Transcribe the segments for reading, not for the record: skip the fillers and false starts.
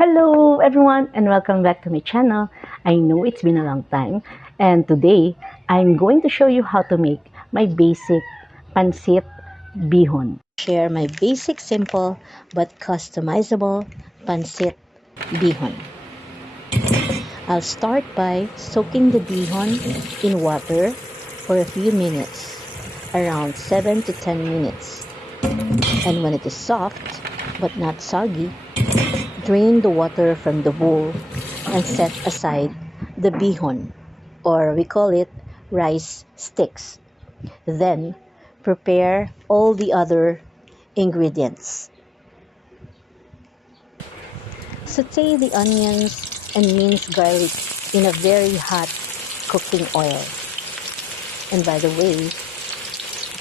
Hello everyone and welcome back to my channel. I know it's been a long time and today I'm going to show you how to make my basic Pancit Bihon. Share my basic simple but customizable Pancit Bihon. I'll start by soaking the bihon in water for a few minutes, around 7 to 10 minutes. And when it is soft but not soggy, drain the water from the bowl and set aside the bihon, or we call it rice sticks. Then prepare all the other ingredients. Saute the onions and minced garlic in a very hot cooking oil. And by the way,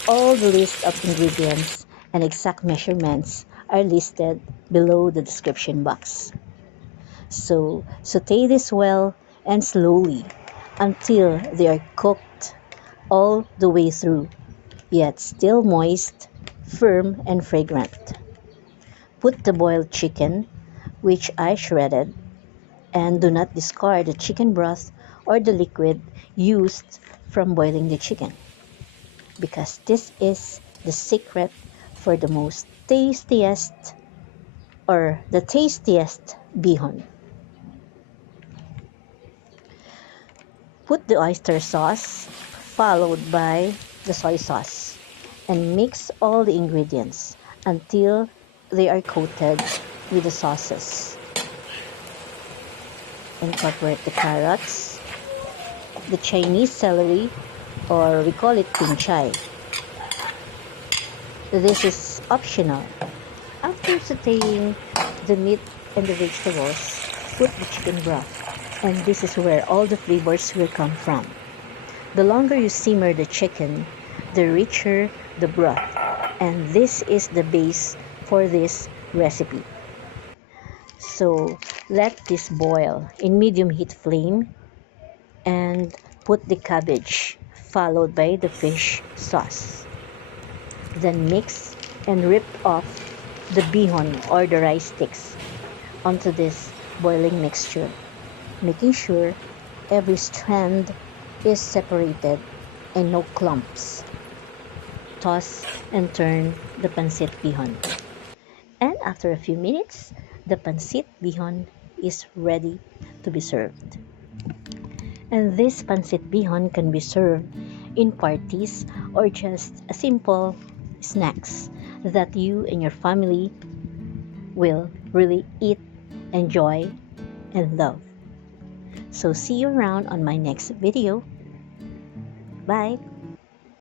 all the list of ingredients and exact measurements are listed below the description box. So saute this well and slowly until they are cooked all the way through, yet still moist, firm, and fragrant. Put the boiled chicken, which I shredded, and do not discard the chicken broth or the liquid used from boiling the chicken, because this is the secret for the tastiest bihon. Put the oyster sauce followed by the soy sauce and mix all the ingredients until they are coated with the sauces. Incorporate the carrots, the Chinese celery, or we call it kinchay. This is optional. After sauteing the meat and the vegetables, put the chicken broth, and this is where all the flavors will come from. The longer you simmer the chicken, the richer the broth, and this is the base for this recipe. So let this boil in medium heat flame and put the cabbage followed by the fish sauce. Then mix and rip off the bihon or the rice sticks onto this boiling mixture, making sure every strand is separated and no clumps. Toss and turn the pancit bihon. And after a few minutes, the pancit bihon is ready to be served. And this pancit bihon can be served in parties or just a simple snacks that you and your family will really eat, enjoy, and love. So see you around on my next video. Bye!